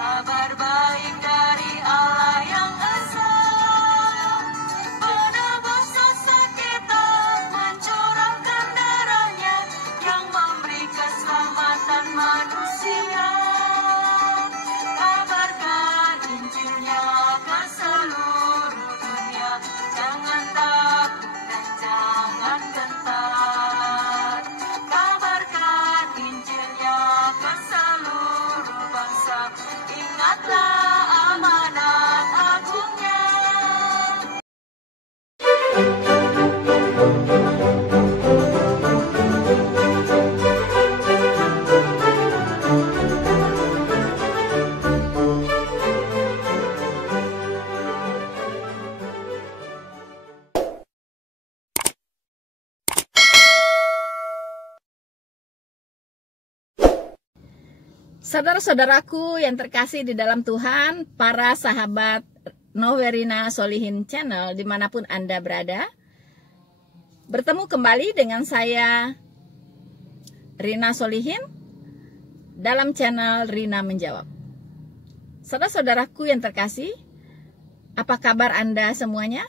kabar baik dari Allah yang esa, penebus dosa kita, mencurahkan darahnya yang memberi keselamatan manusia. Kabarkan Injilnya ke seluruh dunia, jangan takut dan jangan gentar. Kabarkan Injilnya ke seluruh bangsa, ingatlah amanat agungnya. Saudara-saudaraku yang terkasih di dalam Tuhan, para sahabat Noverina Solihin Channel dimanapun Anda berada, bertemu kembali dengan saya Rina Solihin dalam channel Rina Menjawab. Saudara-saudaraku yang terkasih, apa kabar Anda semuanya?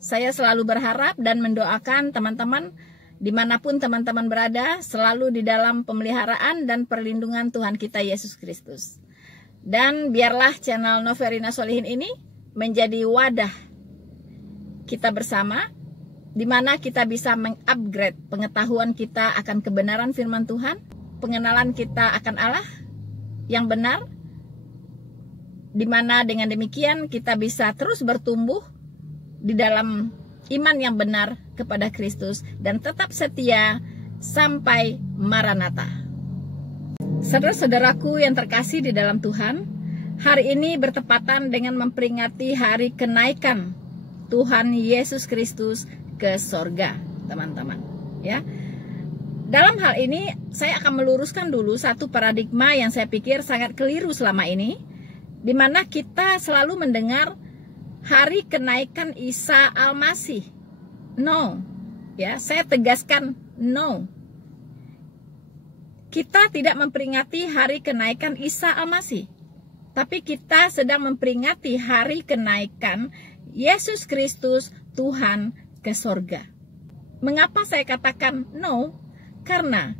Saya selalu berharap dan mendoakan teman-teman dimanapun teman-teman berada, selalu di dalam pemeliharaan dan perlindungan Tuhan kita Yesus Kristus. Dan biarlah channel Noverina Solihin ini menjadi wadah kita bersama, di mana kita bisa mengupgrade pengetahuan kita akan kebenaran firman Tuhan, pengenalan kita akan Allah yang benar, di mana dengan demikian kita bisa terus bertumbuh di dalam iman yang benar kepada Kristus dan tetap setia sampai Maranatha. Saudara-saudaraku yang terkasih di dalam Tuhan, hari ini bertepatan dengan memperingati hari kenaikan Tuhan Yesus Kristus ke sorga, teman-teman. Ya, dalam hal ini saya akan meluruskan dulu satu paradigma yang saya pikir sangat keliru selama ini, di mana kita selalu mendengar hari kenaikan Isa Al-Masih. No, ya, saya tegaskan no. Kita tidak memperingati hari kenaikan Isa Al-Masih, tapi kita sedang memperingati hari kenaikan Yesus Kristus Tuhan ke sorga. Mengapa saya katakan no? Karena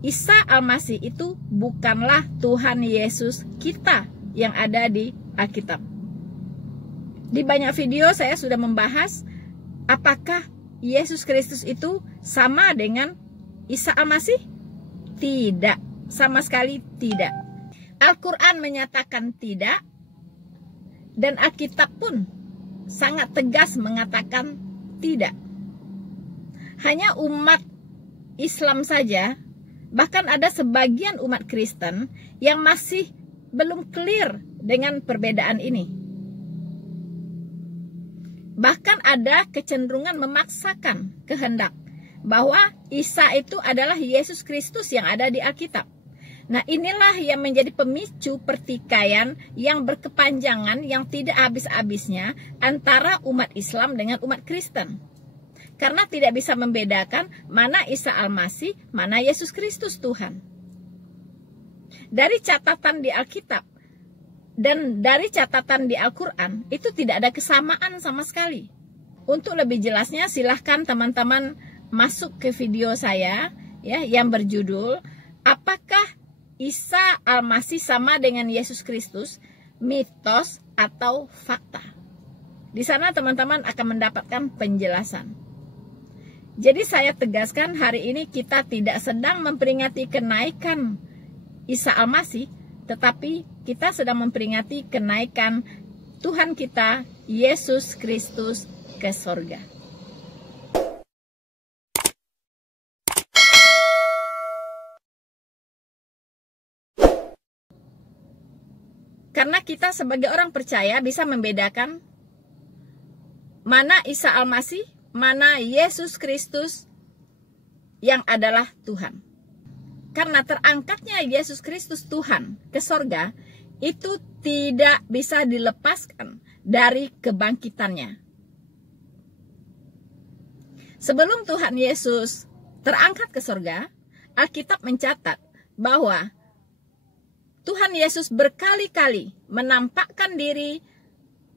Isa Al-Masih itu bukanlah Tuhan Yesus kita yang ada di Alkitab. Di banyak video saya sudah membahas apakah Yesus Kristus itu sama dengan Isa Al-Masih? Tidak, sama sekali tidak. Al-Quran menyatakan tidak, dan Alkitab pun sangat tegas mengatakan tidak. Hanya umat Islam saja, bahkan ada sebagian umat Kristen yang masih belum clear dengan perbedaan ini. Bahkan ada kecenderungan memaksakan kehendak bahwa Isa itu adalah Yesus Kristus yang ada di Alkitab. Nah, inilah yang menjadi pemicu pertikaian yang berkepanjangan, yang tidak habis-habisnya antara umat Islam dengan umat Kristen. Karena tidak bisa membedakan mana Isa Al-Masih, mana Yesus Kristus Tuhan. Dari catatan di Alkitab dan dari catatan di Al-Quran, itu tidak ada kesamaan sama sekali. Untuk lebih jelasnya, silahkan teman-teman masuk ke video saya ya, yang berjudul apakah Isa Al-Masih sama dengan Yesus Kristus, mitos atau fakta. Di sana teman-teman akan mendapatkan penjelasan. Jadi saya tegaskan, hari ini kita tidak sedang memperingati kenaikan Isa Al-Masih, tetapi kita sedang memperingati kenaikan Tuhan kita Yesus Kristus ke sorga. Karena kita sebagai orang percaya bisa membedakan mana Isa Al-Masih, mana Yesus Kristus yang adalah Tuhan. Karena terangkatnya Yesus Kristus Tuhan ke sorga, itu tidak bisa dilepaskan dari kebangkitannya. Sebelum Tuhan Yesus terangkat ke sorga, Alkitab mencatat bahwa Tuhan Yesus berkali-kali menampakkan diri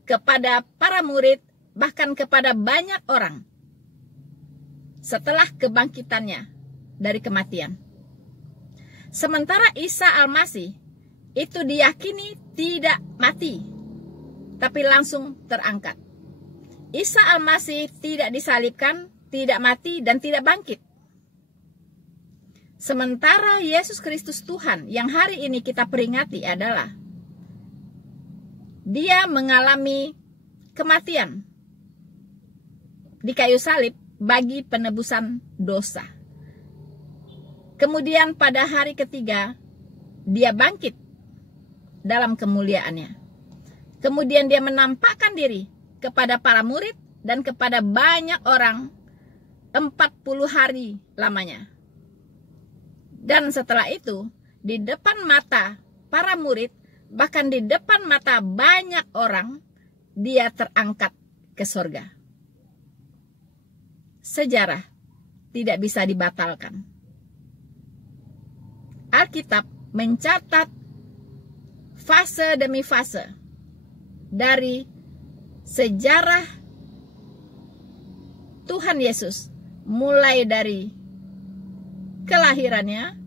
kepada para murid, bahkan kepada banyak orang setelah kebangkitannya dari kematian. Sementara Isa Al-Masih itu diyakini tidak mati, tapi langsung terangkat. Isa Al-Masih tidak disalibkan, tidak mati, dan tidak bangkit. Sementara Yesus Kristus Tuhan yang hari ini kita peringati adalah Dia mengalami kematian di kayu salib bagi penebusan dosa. Kemudian pada hari ketiga Dia bangkit dalam kemuliaannya. Kemudian Dia menampakkan diri kepada para murid dan kepada banyak orang 40 hari lamanya. Dan setelah itu, di depan mata para murid, bahkan di depan mata banyak orang, Dia terangkat ke surga. Sejarah tidak bisa dibatalkan. Alkitab mencatat fase demi fase dari sejarah Tuhan Yesus, mulai dari kelahirannya,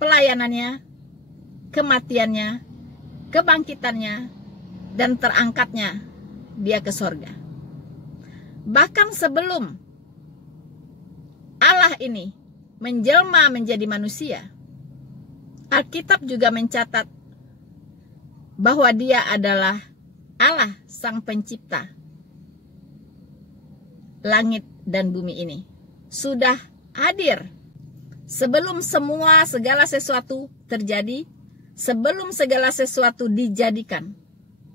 pelayanannya, kematiannya, kebangkitannya, dan terangkatnya Dia ke sorga. Bahkan sebelum Allah ini menjelma menjadi manusia, Alkitab juga mencatat bahwa Dia adalah Allah Sang Pencipta langit dan bumi ini. Sudah hadir sebelum segala sesuatu terjadi, sebelum segala sesuatu dijadikan.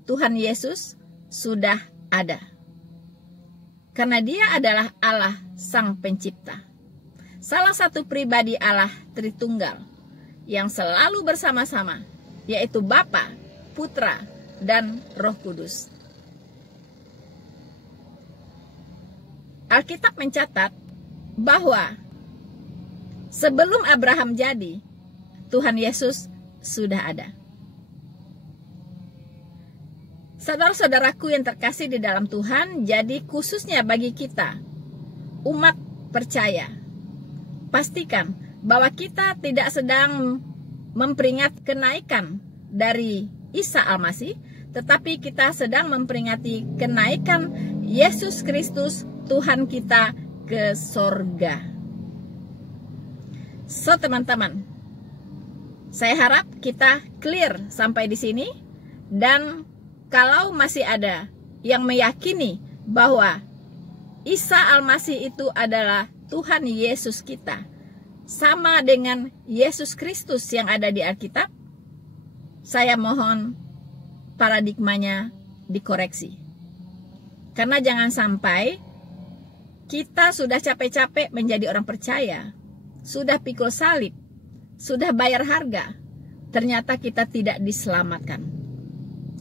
Tuhan Yesus sudah ada. Karena Dia adalah Allah Sang Pencipta. Salah satu pribadi Allah Tritunggal yang selalu bersama-sama, yaitu Bapa, Putra, dan Roh Kudus. Alkitab mencatat bahwa sebelum Abraham jadi, Tuhan Yesus sudah ada. Saudara-saudaraku yang terkasih di dalam Tuhan, jadi khususnya bagi kita, umat percaya, pastikan bahwa kita tidak sedang memperingati kenaikan dari Isa Al-Masih, tetapi kita sedang memperingati kenaikan Yesus Kristus Tuhan kita ke sorga. So teman-teman, saya harap kita clear sampai di sini. Dan kalau masih ada yang meyakini bahwa Isa Al-Masih itu adalah Tuhan Yesus kita, sama dengan Yesus Kristus yang ada di Alkitab, saya mohon paradigmanya dikoreksi. Karena jangan sampai kita sudah capek-capek menjadi orang percaya, sudah pikul salib, sudah bayar harga, ternyata kita tidak diselamatkan.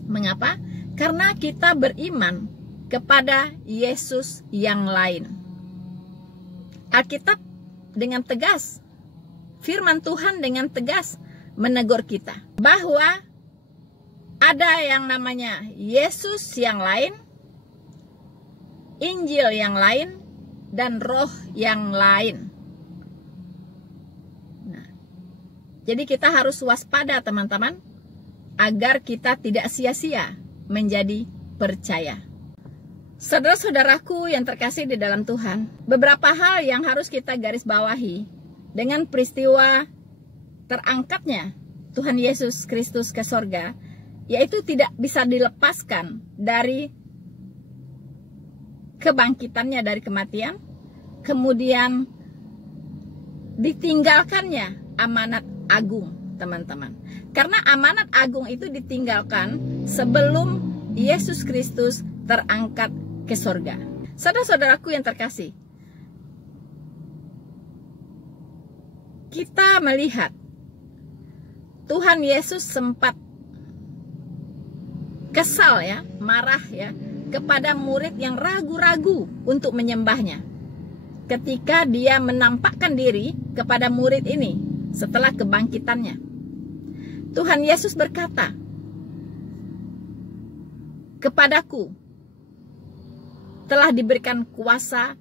Mengapa? Karena kita beriman kepada Yesus yang lain. Alkitab dengan tegas, firman Tuhan dengan tegas menegur kita bahwa ada yang namanya Yesus yang lain, Injil yang lain, dan roh yang lain. Nah, jadi kita harus waspada teman-teman, agar kita tidak sia-sia menjadi percaya. Saudara-saudaraku yang terkasih di dalam Tuhan, beberapa hal yang harus kita garis bawahi dengan peristiwa terangkatnya Tuhan Yesus Kristus ke sorga, yaitu tidak bisa dilepaskan dari kebangkitannya dari kematian, kemudian ditinggalkannya amanat agung, teman-teman. Karena amanat agung itu ditinggalkan sebelum Yesus Kristus terangkat ke sorga. Saudara-saudaraku yang terkasih, kita melihat Tuhan Yesus sempat kesal ya, marah ya, kepada murid yang ragu-ragu untuk menyembahnya ketika Dia menampakkan diri kepada murid ini setelah kebangkitannya. Tuhan Yesus berkata, "Kepadaku telah diberikan kuasa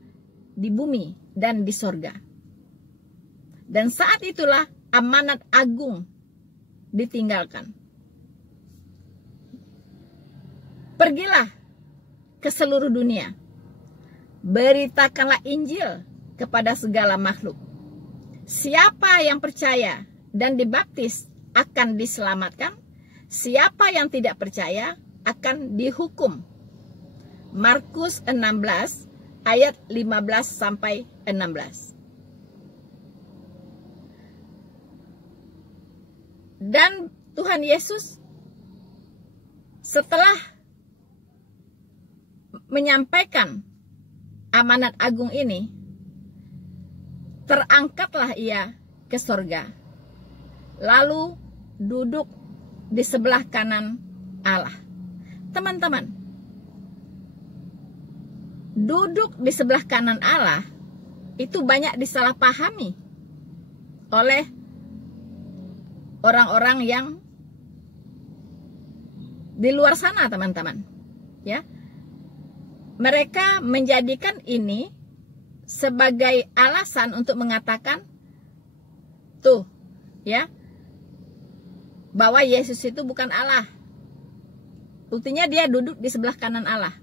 di bumi dan di sorga." Dan saat itulah amanat agung ditinggalkan. Pergilah ke seluruh dunia, beritakanlah Injil kepada segala makhluk. Siapa yang percaya dan dibaptis akan diselamatkan, siapa yang tidak percaya akan dihukum. Markus 16 ayat 15 sampai 16. Dan Tuhan Yesus setelah menyampaikan amanat agung ini, terangkatlah ia ke sorga, lalu duduk di sebelah kanan Allah. Teman-teman, duduk di sebelah kanan Allah itu banyak disalahpahami oleh orang-orang yang di luar sana, teman-teman. Ya, mereka menjadikan ini sebagai alasan untuk mengatakan, tuh, ya, bahwa Yesus itu bukan Allah. Buktinya dia duduk di sebelah kanan Allah.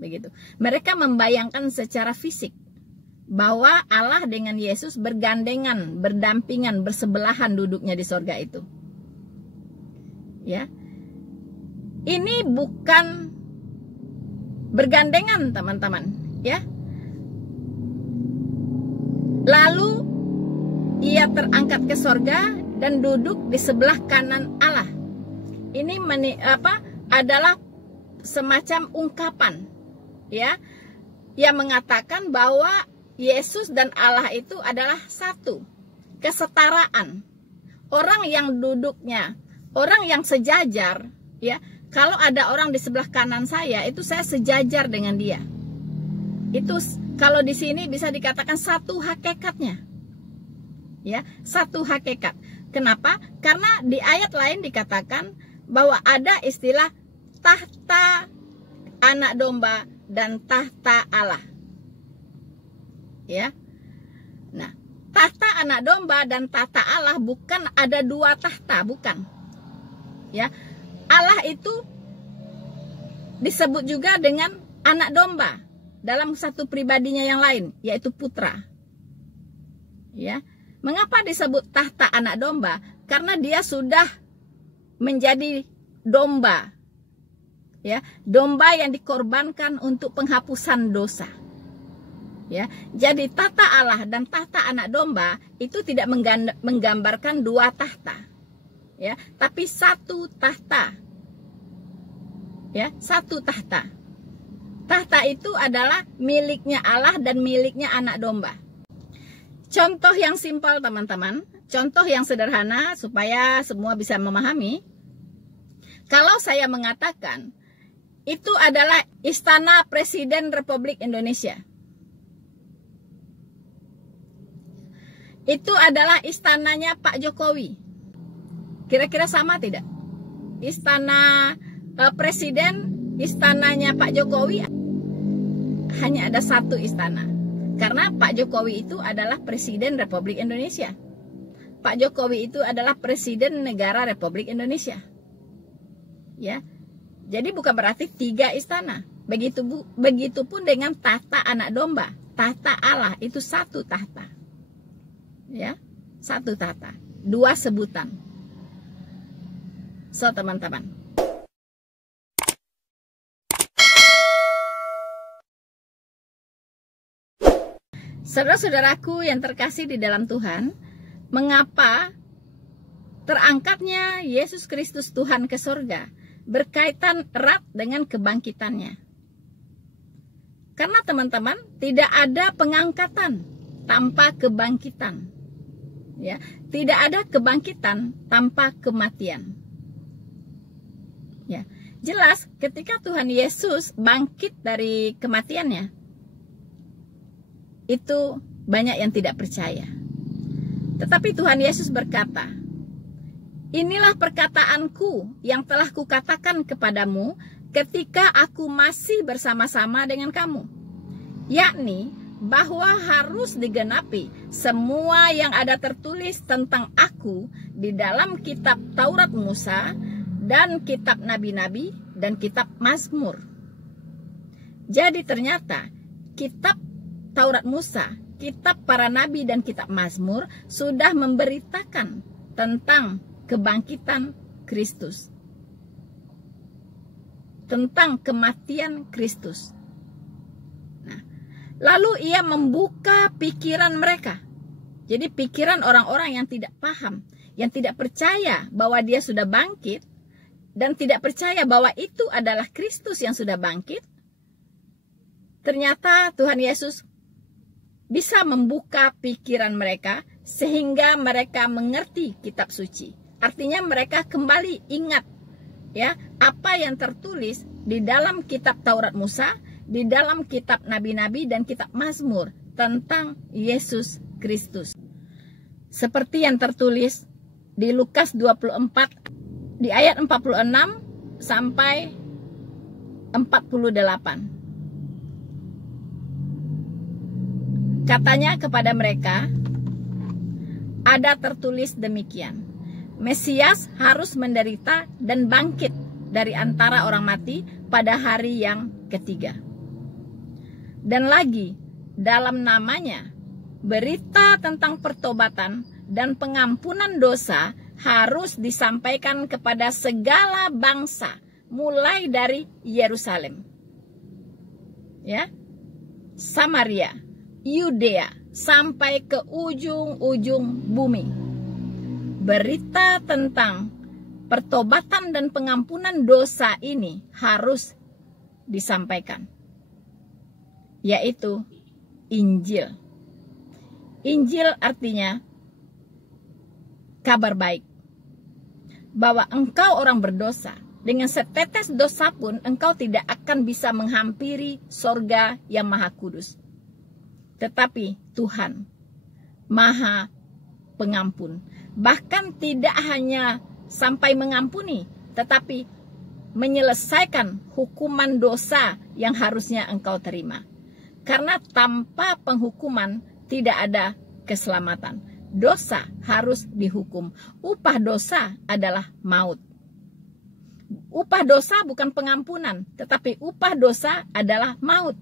Begitu. Mereka membayangkan secara fisik bahwa Allah dengan Yesus bergandengan, berdampingan, bersebelahan duduknya di sorga itu. Ya. Ini bukan bergandengan, teman-teman, ya. Lalu ia terangkat ke sorga dan duduk di sebelah kanan Allah. Ini adalah semacam ungkapan, ya, yang mengatakan bahwa Yesus dan Allah itu adalah satu, kesetaraan. Orang yang duduknya, orang yang sejajar, ya, kalau ada orang di sebelah kanan saya, itu saya sejajar dengan dia. Itu kalau di sini bisa dikatakan satu hakikatnya, ya, satu hakikat. Kenapa? Karena di ayat lain dikatakan bahwa ada istilah tahta anak domba dan tahta Allah. Ya. Nah, tahta anak domba dan tahta Allah bukan ada dua tahta, bukan. Ya. Allah itu disebut juga dengan anak domba dalam satu pribadinya yang lain, yaitu putra. Ya. Mengapa disebut tahta anak domba? Karena dia sudah menjadi domba. Ya, domba yang dikorbankan untuk penghapusan dosa. Ya, jadi tahta Allah dan tahta anak domba itu tidak menggambarkan dua tahta. Ya, tapi satu tahta. Ya, satu tahta. Tahta itu adalah miliknya Allah dan miliknya anak domba. Contoh yang simpel, teman-teman, contoh yang sederhana supaya semua bisa memahami. Kalau saya mengatakan itu adalah istana Presiden Republik Indonesia, itu adalah istananya Pak Jokowi, kira-kira sama tidak? Istana Presiden, istananya Pak Jokowi, hanya ada satu istana. Karena Pak Jokowi itu adalah Presiden Republik Indonesia. Pak Jokowi itu adalah Presiden Negara Republik Indonesia. Ya. Jadi bukan berarti tiga istana. Begitupun dengan tahta anak domba. Tahta Allah itu satu tahta. Ya. Satu tahta. Dua sebutan. So, teman-teman. Saudara-saudaraku yang terkasih di dalam Tuhan, mengapa terangkatnya Yesus Kristus Tuhan ke sorga berkaitan erat dengan kebangkitannya? Karena teman-teman, tidak ada pengangkatan tanpa kebangkitan. Ya, tidak ada kebangkitan tanpa kematian. Ya, jelas ketika Tuhan Yesus bangkit dari kematiannya, itu banyak yang tidak percaya. Tetapi Tuhan Yesus berkata, Inilah perkataanku yang telah kukatakan kepadamu ketika aku masih bersama-sama dengan kamu, yakni bahwa harus digenapi semua yang ada tertulis tentang aku di dalam kitab Taurat Musa dan kitab nabi-nabi dan kitab Mazmur. Jadi ternyata kitab Taurat Musa, kitab para nabi dan kitab Mazmur sudah memberitakan tentang kebangkitan Kristus, tentang kematian Kristus. Nah, lalu ia membuka pikiran mereka. Jadi pikiran orang-orang yang tidak paham, yang tidak percaya bahwa dia sudah bangkit, dan tidak percaya bahwa itu adalah Kristus yang sudah bangkit. Ternyata Tuhan Yesus bisa membuka pikiran mereka sehingga mereka mengerti kitab suci. Artinya mereka kembali ingat ya apa yang tertulis di dalam kitab Taurat Musa, di dalam kitab nabi-nabi dan kitab Mazmur tentang Yesus Kristus. Seperti yang tertulis di Lukas 24 di ayat 46 sampai 48. Katanya kepada mereka, ada tertulis demikian, Mesias harus menderita dan bangkit dari antara orang mati pada hari yang ketiga. Dan lagi, dalam namanya, berita tentang pertobatan dan pengampunan dosa harus disampaikan kepada segala bangsa, mulai dari Yerusalem, ya, Samaria, Yudea, sampai ke ujung-ujung bumi. Berita tentang pertobatan dan pengampunan dosa ini harus disampaikan, yaitu Injil. Injil artinya kabar baik, bahwa engkau orang berdosa, dengan setetes dosa pun engkau tidak akan bisa menghampiri sorga yang maha kudus. Tetapi Tuhan maha pengampun, bahkan tidak hanya sampai mengampuni, tetapi menyelesaikan hukuman dosa yang harusnya engkau terima. Karena tanpa penghukuman tidak ada keselamatan. Dosa harus dihukum. Upah dosa adalah maut. Upah dosa bukan pengampunan, tetapi upah dosa adalah maut.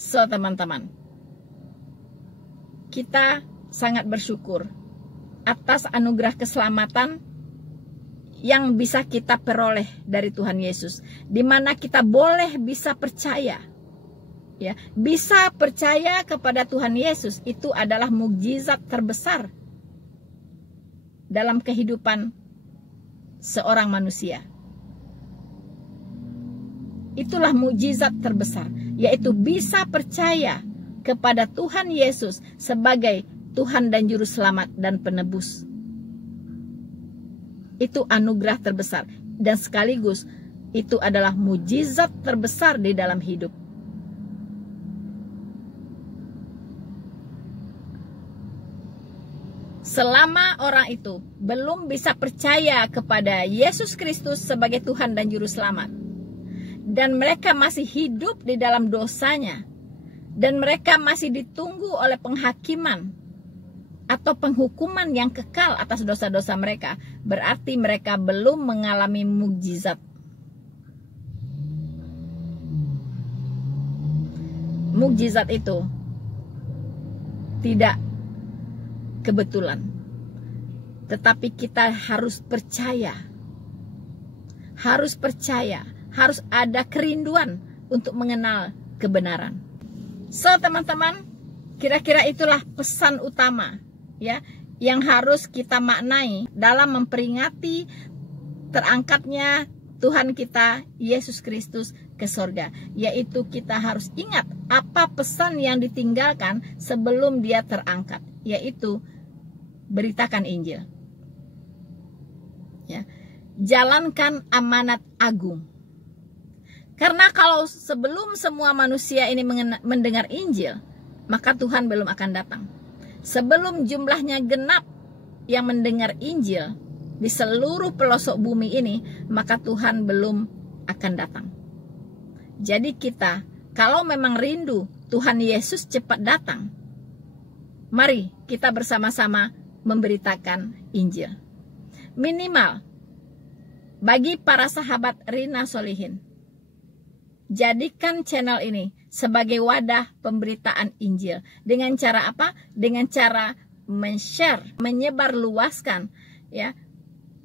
So, teman-teman, kita sangat bersyukur atas anugerah keselamatan yang bisa kita peroleh dari Tuhan Yesus, di mana kita boleh bisa percaya, ya, bisa percaya kepada Tuhan Yesus. Itu adalah mukjizat terbesar dalam kehidupan seorang manusia. Itulah mukjizat terbesar, yaitu bisa percaya kepada Tuhan Yesus sebagai Tuhan dan Juru Selamat dan Penebus. Itu anugerah terbesar, dan sekaligus itu adalah mukjizat terbesar di dalam hidup. Selama orang itu belum bisa percaya kepada Yesus Kristus sebagai Tuhan dan Juru Selamat, dan mereka masih hidup di dalam dosanya, dan mereka masih ditunggu oleh penghakiman atau penghukuman yang kekal atas dosa-dosa mereka, berarti mereka belum mengalami mukjizat. Mukjizat itu tidak kebetulan, tetapi kita harus percaya, harus ada kerinduan untuk mengenal kebenaran. So, teman-teman, kira-kira itulah pesan utama, ya, yang harus kita maknai dalam memperingati terangkatnya Tuhan kita Yesus Kristus ke sorga, yaitu kita harus ingat apa pesan yang ditinggalkan sebelum dia terangkat, yaitu beritakan Injil, ya, jalankan amanat agung. Karena kalau sebelum semua manusia ini mendengar Injil, maka Tuhan belum akan datang. Sebelum jumlahnya genap, yang mendengar Injil di seluruh pelosok bumi ini, maka Tuhan belum akan datang. Jadi kita, kalau memang rindu Tuhan Yesus cepat datang, mari kita bersama-sama memberitakan Injil. Minimal bagi para sahabat Rina Solihin, jadikan channel ini sebagai wadah pemberitaan Injil. Dengan cara apa? Dengan cara men-share, menyebarluaskan ya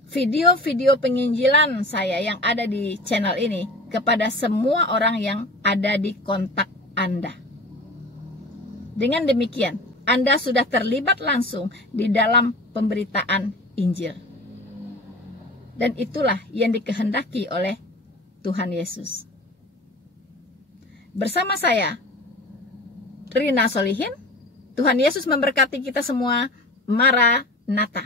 video-video penginjilan saya yang ada di channel ini kepada semua orang yang ada di kontak Anda. Dengan demikian, Anda sudah terlibat langsung di dalam pemberitaan Injil. Dan itulah yang dikehendaki oleh Tuhan Yesus. Bersama saya, Rina Solihin, Tuhan Yesus memberkati kita semua. Maranatha.